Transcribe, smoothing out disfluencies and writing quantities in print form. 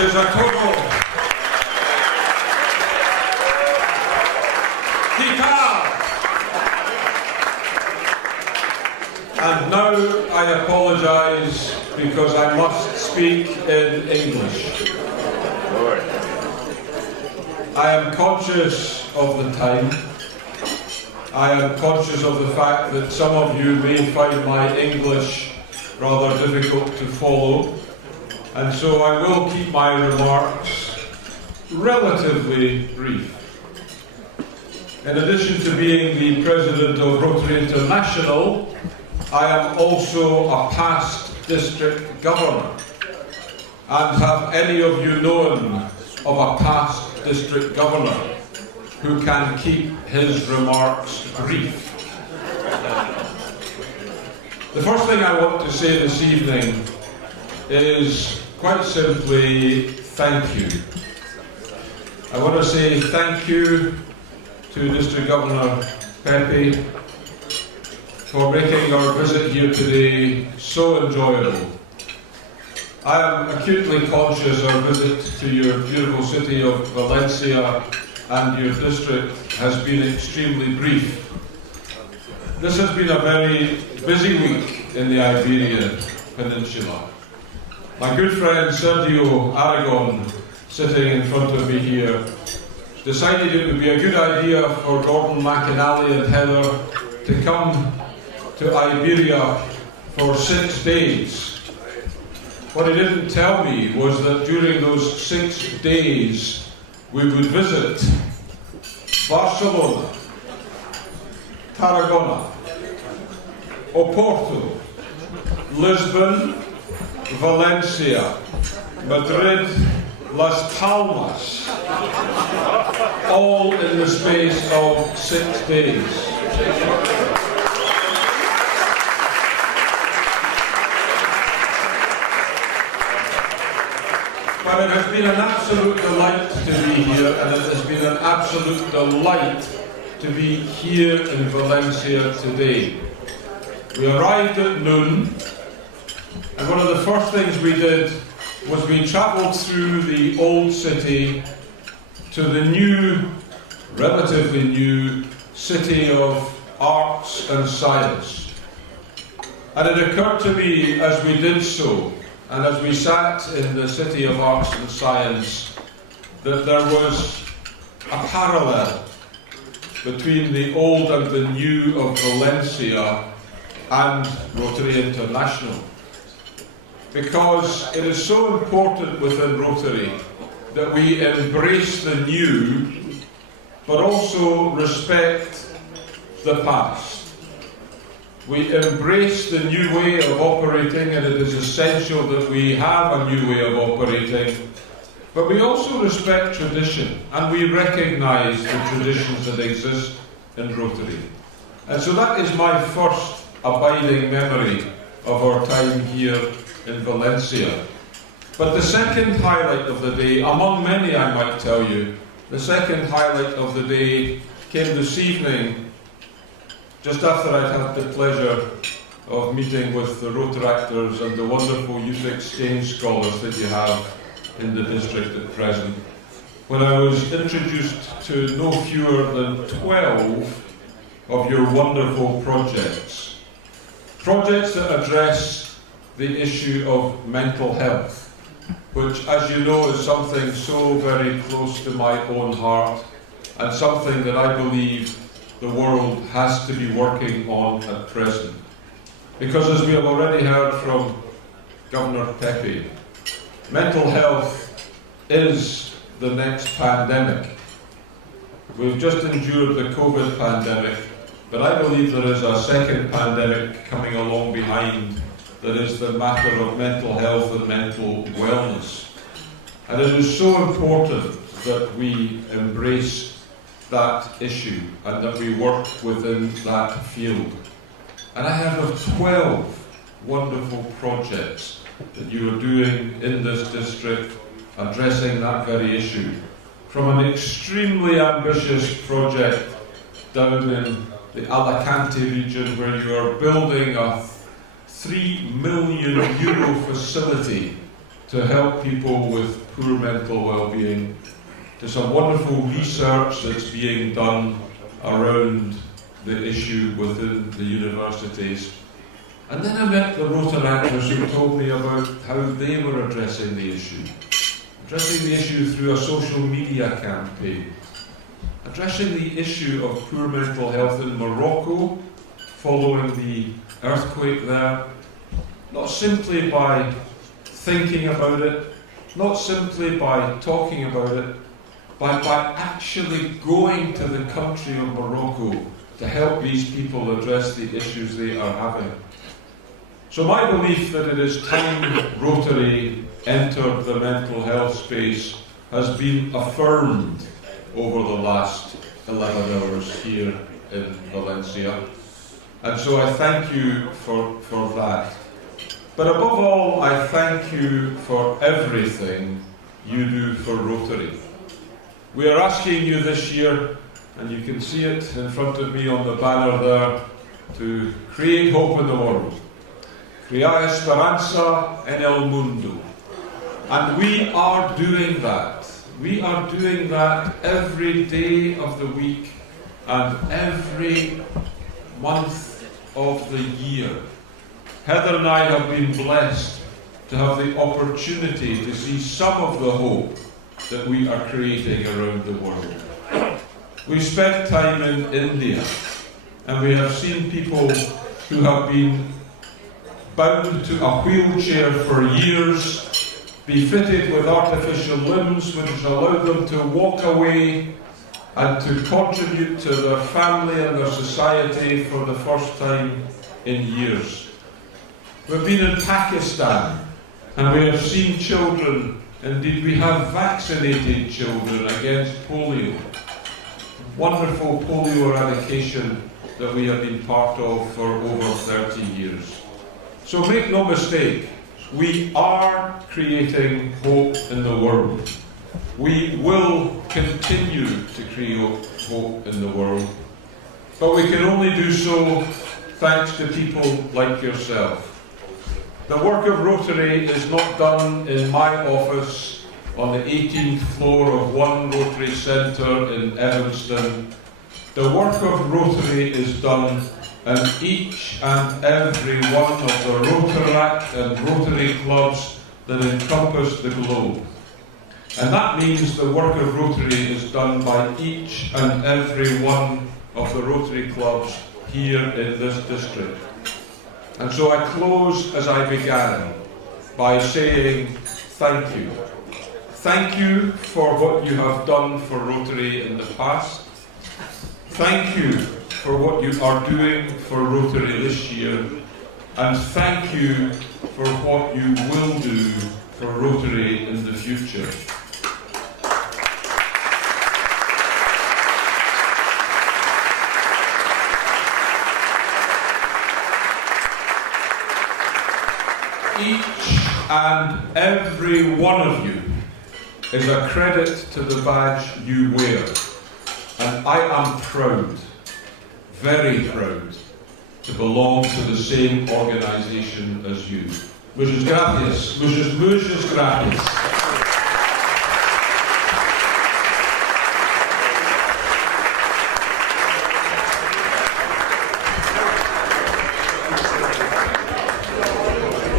is a total guitar. And now I apologise because I must speak in English. I am conscious of the time. I am conscious of the fact that some of you may find my English rather difficult to follow, and so I will keep my remarks relatively brief. In addition to being the President of Rotary International, I am also a past district governor. And have any of you known of a past district governor who can keep his remarks brief? The first thing I want to say this evening is quite simply thank you. I want to say thank you to District Governor Pepe for making our visit here today so enjoyable. I am acutely conscious our visit to your beautiful city of Valencia and your district has been extremely brief. This has been a very busy week in the Iberian Peninsula. My good friend Sergio Aragon, sitting in front of me here, decided it would be a good idea for Gordon McInally and Heather to come to Iberia for 6 days. What he didn't tell me was that during those 6 days we would visit Barcelona, Tarragona, Oporto, Lisbon, Valencia, Madrid, Las Palmas, all in the space of 6 days. But it has been an absolute delight to be here, and it has been an absolute delight to be here in Valencia today. We arrived at noon, and one of the first things we did was we travelled through the old city to the new, relatively new, city of arts and science. And it occurred to me as we did so, and as we sat in the city of arts and science, that there was a parallel between the old and the new of Valencia and Rotary International. Because it is so important within Rotary that we embrace the new, but also respect the past. We embrace the new way of operating, and it is essential that we have a new way of operating, but we also respect tradition, and we recognise the traditions that exist in Rotary. And so that is my first abiding memory of our time here in Valencia. But the second highlight of the day, among many I might tell you, the second highlight of the day came this evening, just after I'd had the pleasure of meeting with the Rotaractors and the wonderful youth exchange scholars that you have in the district at present, when I was introduced to no fewer than 12 of your wonderful projects. Projects that address the issue of mental health, which, as you know, is something so very close to my own heart, and something that I believe the world has to be working on at present. Because as we have already heard from Governor Pepe, mental health is the next pandemic. We've just endured the COVID pandemic, but I believe there is a second pandemic coming along behind that is the matter of mental health and mental wellness. And it is so important that we embrace that issue and that we work within that field. And I have 12 wonderful projects that you are doing in this district addressing that very issue. From an extremely ambitious project down in the Alicante region where you are building a €3 million facility to to help people with poor mental well-being, to some wonderful research that's being done around the issue within the universities. And then I met the Rotaractors who told me about how they were addressing the issue through a social media campaign, addressing the issue of poor mental health in Morocco following the earthquake there, not simply by thinking about it, not simply by talking about it, but by actually going to the country of Morocco to help these people address the issues they are having. So my belief that it is time Rotary entered the mental health space has been affirmed over the last 11 hours here in Valencia. And so I thank you for that. But above all, I thank you for everything you do for Rotary. We are asking you this year, and you can see it in front of me on the banner there, to create hope in the world. Crear esperanza en el mundo. And we are doing that. We are doing that every day of the week and every month of the year. Heather and I have been blessed to have the opportunity to see some of the hope that we are creating around the world. We spent time in India, and we have seen people who have been bound to a wheelchair for years, be fitted with artificial limbs which allow them to walk away and to contribute to their family and their society for the first time in years. We've been in Pakistan, and we have seen children, indeed we have vaccinated children against polio. Wonderful polio eradication that we have been part of for over 30 years. So make no mistake, we are creating hope in the world. We will continue to create hope in the world. But we can only do so thanks to people like yourself. The work of Rotary is not done in my office on the 18th floor of one Rotary Centre in Evanston. The work of Rotary is done in each and every one of the Rotaract and Rotary clubs that encompass the globe. And that means the work of Rotary is done by each and every one of the Rotary clubs here in this district. And so I close as I began by saying thank you. Thank you for what you have done for Rotary in the past. Thank you for what you are doing for Rotary this year. And thank you for what you will do for Rotary in the future. Each and every one of you is a credit to the badge you wear. And I am proud, very proud, to belong to the same organisation as you. Muchas gracias. Muchas gracias.